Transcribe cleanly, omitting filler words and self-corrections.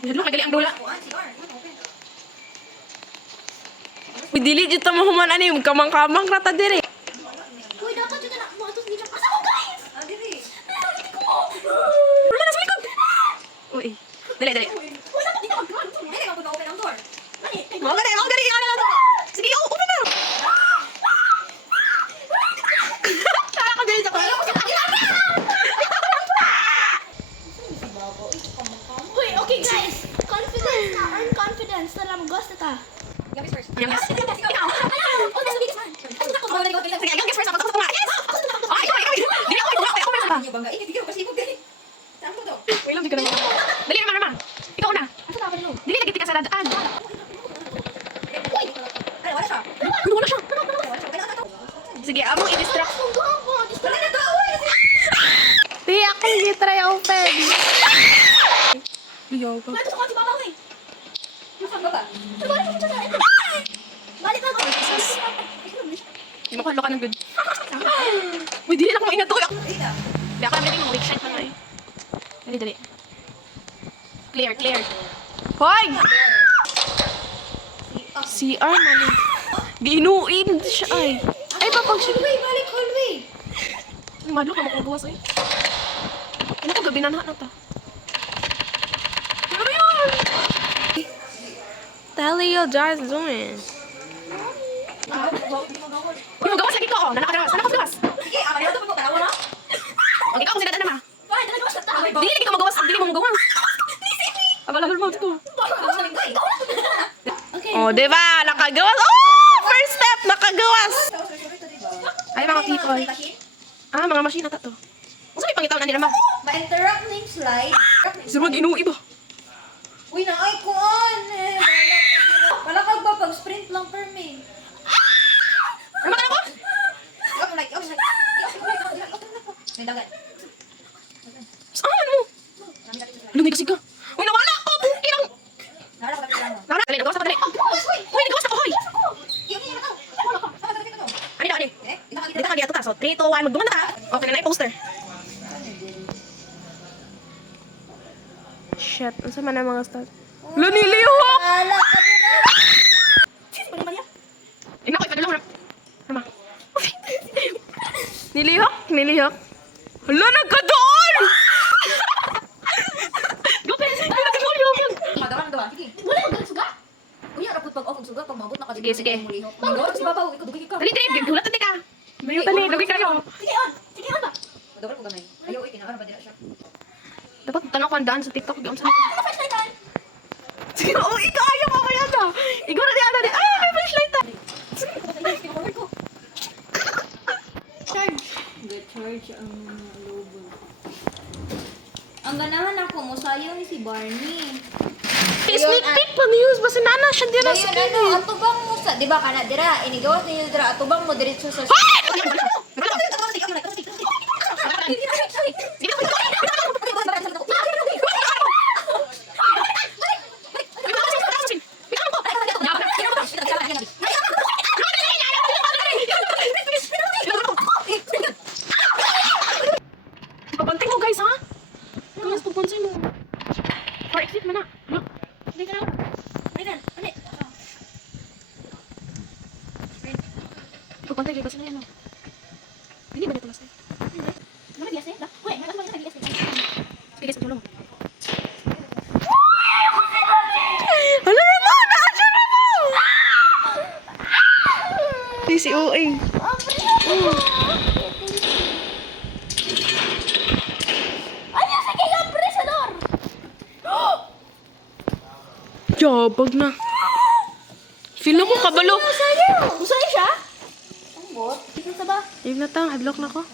Hello, kagali ang dula. Uy, dili dito mahuman ani, kamang-kamang rata dire. Uy, dapat dito na mo atos dito. Asa ko, guys? Dili. Wala na sa likod. Uy, dali, dali. Uy, dapat dito mag-run. Dili, mag-open ang door. Mani, Mga gani, mga gani. Sige, open na. Kaya ko dito. Uy, okay guys. Confidence na. Earn confidence. Tara, mag-ghost na ta. Yung guys. Ikaw. Oh, nasa biggest one. Sige, yung guys first. Ako nga. Yes! Ay, dili ako. Ako meron pa. Bangga, ini video kasi ko dili. Saan mo to? Wait lang, di ka na. Dali naman, naman. Ikaw na. Asa ta ba no? Dili, nagiti ka sa dadaan. Uy. Ay, wala siya. Ano, wala siya. Sige, among i-distract. Wala na to. Uy. Di, ako i-try open. Ayaw ka. Wala to sa kotse baba ko eh. Nasaan ba ba? Balik ako dyan. Balik ako. Di mo kahalo ka ng good. Uy, dili na ako maingat to. Di ako namin yung weak shot na nga eh. Dali, dali. Clear, clear. Hoy! CR man eh. Ginuin siya ay. Ay, papag siya. Hallway, balik hallway. Madlo ka makabuwas eh. Ano ko gabi na na ta? Ano yun? Telio just doing. Uy, magawas lagi ko oh. Nanakagawas. Nanakagawas. Sige, ayaw to pagkakalawa na. Okay, ikaw kung sinadaan na ma. Bakit talaga mas nata? Dili, lagi ka magawas. Dili mo magawas. Abalagol mo ito. Okay. Oh, diba? Nakagawas. Oh! First step, nakagawas. Ay, mga people. Ah, mga machine na to. Kung saan ipangitaw na nila ma? Ma-interrupt name slide. Sino mag-inuwi ba? Uy, naay ko on. Wala kag ba pag sprint lang per main? Ano ba ako? May dagat. Saan mo? Lumay kasi ka. Uy, nawala ako! Buki lang! Nara ka lang. Nawala, dali, nagawas ako, dali. Uy, nagawas ako, hoy! Ano daw, ano? Dito ka dito ta. So, 3, 2, 1, magdungan na ta. Okay na na yung poster. Shit, ano sa man ang mga start? Lanilihok! Wala ka na. Ina ko, ipadala ko na. Tama. Nilihok? Nilihok? Hala, nagka-doon! Gupin! Nagka-doon! Madawan daw. Sige. Wala mag suga. Uy, rapot pag off suga pag mabot na ka. Sige, sige. Manggaw si babaw, ikaw dugay ka. Dali, dali, gulat na ka. Mayutan eh, lagi kayo. Sige on. Sige on ba? Madawan ko gamay. Ayaw kinaka ba dira siya. Dapat tanong ko ang daan sa TikTok. Gawin sa Ano flashlight on? sige, oh, ikaw ayaw mo kaya na. Ikaw na diyan na. Ay, may flashlight na. Charge. Charge ang lobo. Ang ganahan ako mo sayo ni si Barney. Sneak peek pa news. Basta nana siya dira sa Dayon ano, atubang mo sa, di ba kana dira, inigawas ninyo dira, atubang mo diretso sa... Pabantay mo guys ha? Guys, pabantay mo. For exit mo na. Look. Hindi ka na. Ayan, ayan. Pabantay kayo ba sila yan? Hindi ba dito last time? Ano bias eh? Uy, ano ba bias eh? Sige guys, pagsulo mo. Hala na mo! Nakasya na mo! Si OA. Ano sa kaya presador? Jabag na. Feel ko kabalo. Musayo siya? Ang bot? Ito sa ba? Ayun na tang, hadlock na ko.